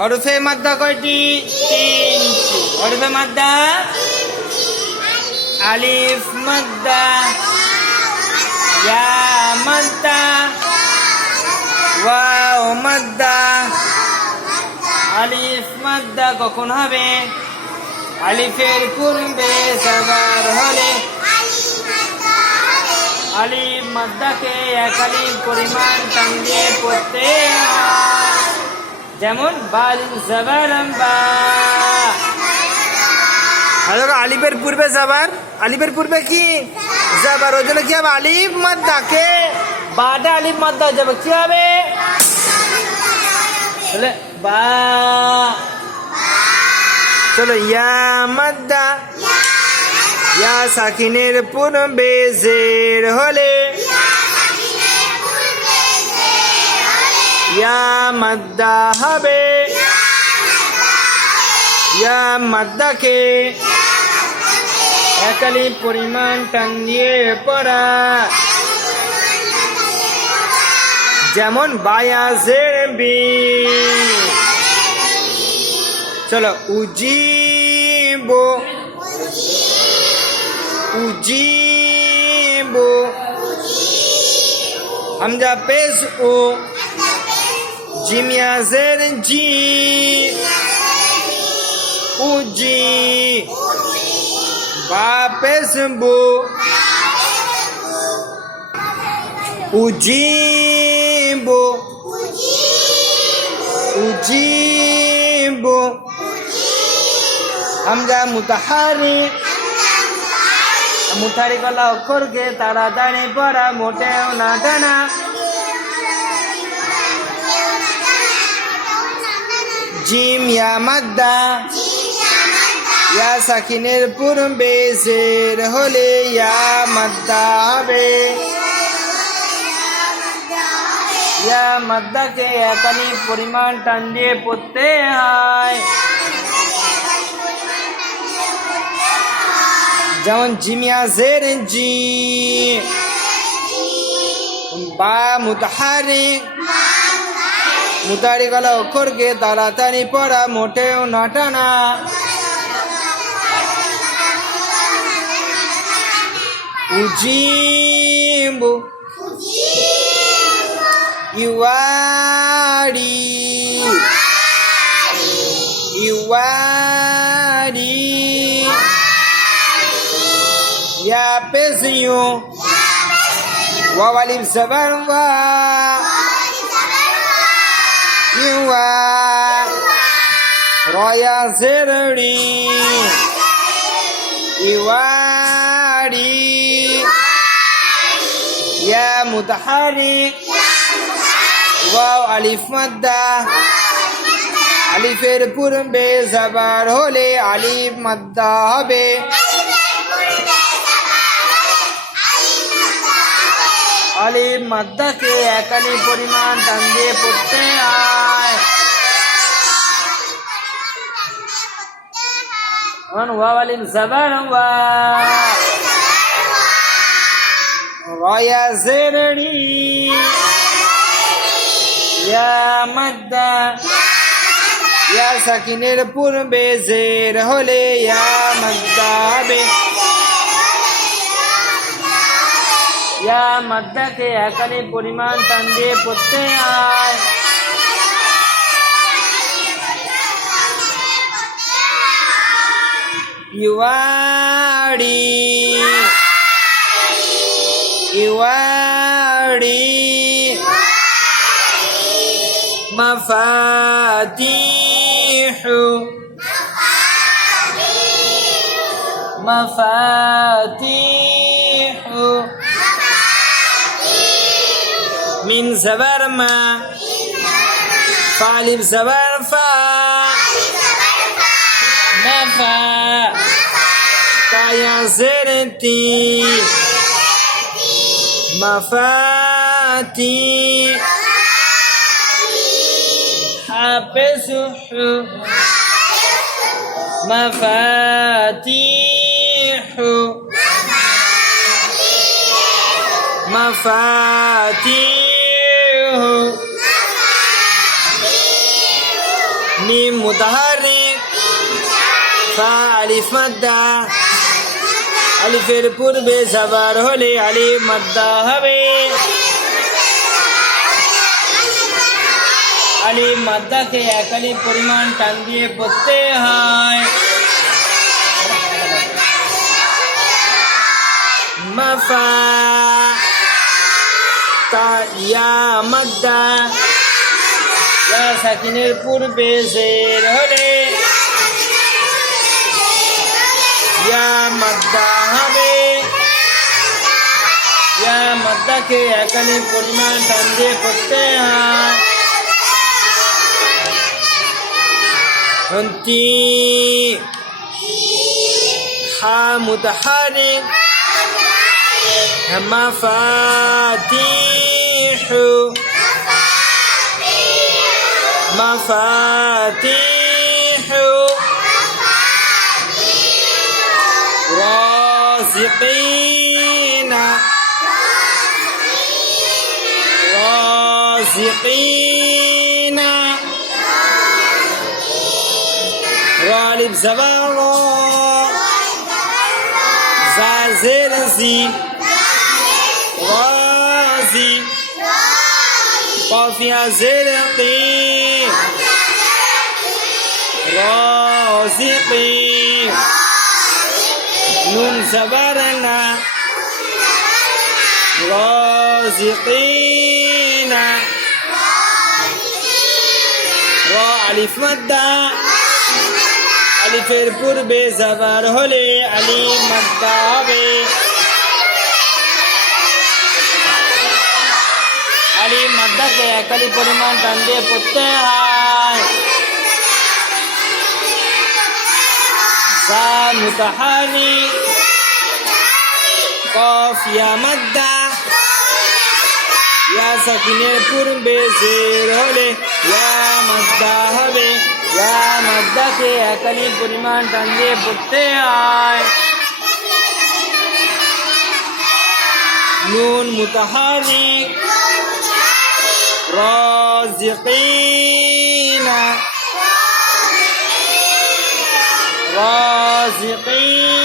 হরফে মাদ্দা কয়টি? তিনটি। হরফে মাদ্দা আলিফ মাদ্দা, ইয়া মাদ্দা, ওয়াও মাদ্দা। আলিফ মাদ্দা কখন হবে? আলিফের পূর্বে জবর হলে। আলিফ মাদ্দাকে এক আলিফ পরিমাণ টান দিয়ে পড়তে হয়, যেমন বাল জবরম বা। আলিফের পূর্বে জবর, আলিফের পূর্বে কি জবর, ওই জন্য কি হবে? আলিফ মাদ্দাকে বাটা আলিফ মাদ্দা হয়ে যাবে, কি হবে? বা। চলো ইয়া মাদ্দা, ইয়া সাকিনের পূর্বে জের হলে ইয়া মাদ্দা হবে। ইয়া মাদ্দাকে এক আলিফ পরিমাণ টান দিয়ে পড়া, যেমন বায়া জের বি। চলো উজিবো, উজিবো, হামজা পেশ ও, জিমিয়া জের জি, উজি, বা পেশ বো, উজিবো, উজিবো। হামজা মুতাহারিক, মুতাহারিক ওয়ালা অক্ষরকে তাড়াতাড়ি পড়া, মোটেও না টানা। জিম ইয়া মাদ্দা, ইয়া সাকিনের পূর্বে জের হলে ইয়া মাদ্দা হবে। ইয়া মাদ্দাকে এক আলিফ পরিমাণ টান দিয়ে পড়তে হয়, যেমন জিমিয়া জের জি, বা মুতাহারিক, মুতাহারিক ওয়ালা অক্ষরকে তাড়াতাড়ি পড়া, মোটেও না টানা। উজিবু, ইওয়ারি, ইওয়ারি, ইয়া পেশ ইউ, ওয়াও আলিফ জবর ওয়া, ইওয়া, রয়া জের রি, ইওয়ারি। ইয়া মুতাহারিক, ওয়াও আলিফ মাদ্দা, আলিফের পূর্বে জবর হলে আলিফ মাদ্দা হবে। আলিফ মাদ্দাকে এক আলিফ পরিমাণ টান দিয়ে পড়তে হয়, ওয়াও আলিফ জবর ওয়া, রয়া জের রি, ইয়া মাদ্দা, ইয়া সাকিনের পূর্বে জের হলে ইয়া মাদ্দা হবে। ইয়া মাদ্দাকে এক আলিফ পরিমাণ টান দিয়ে পড়তে হয়, ইওয়ারি, ইওয়ারি, মাফাতিহু, মাফাতিহু, মিন জবর মা, ফা আলিফ জবর ফা, মাফা, তায়া জের তি, মাফাতি, হাফেজুহু, মাফাতিহু, মাফাতিহু, মিম মুতাহারিক ফা আলিফ মাদ্দা আলিফের পূর্বে জাবার হলে আলিফ মাদ্দা হবে আলিফ মাদ্দাকে এক আলিফ পরিমাণ টান দিয়ে পড়তে হয় মাফা তা ইয়া মাদ্দা ইয়া সাকিনের পূর্বে জের হলে ইয়া মাদ্দা হবে ইয়া মাদ্দাকে এক আলিফ পরিমাণ টান দিয়ে পড়তে হয় أنتي حا متحرك مفاتيح مفاتيح رازقين رازقين غالب زبر زازل زي غازي قافيا زرقي رازقي نون زبرنا رازقين را ألف مدّة আলিফের পূর্বে জাবার হলে আলিফ মাদ্দা হবে আলিফ মাদ্দাকে এক আলিফ পরিমাণ টান দিয়ে পড়তে হয় জা মুতাহারিক কফ ইয়া মাদ্দা ইয়া সাকিনের পূর্বে জের হলে ইয়া মাদ্দা হবে ইয়া মাদ্দাকে এক আলিফ পরিমাণ টান দিয়ে পড়তে হয় নুন মুতাহারিক রাজিকিনা রাজিকিনা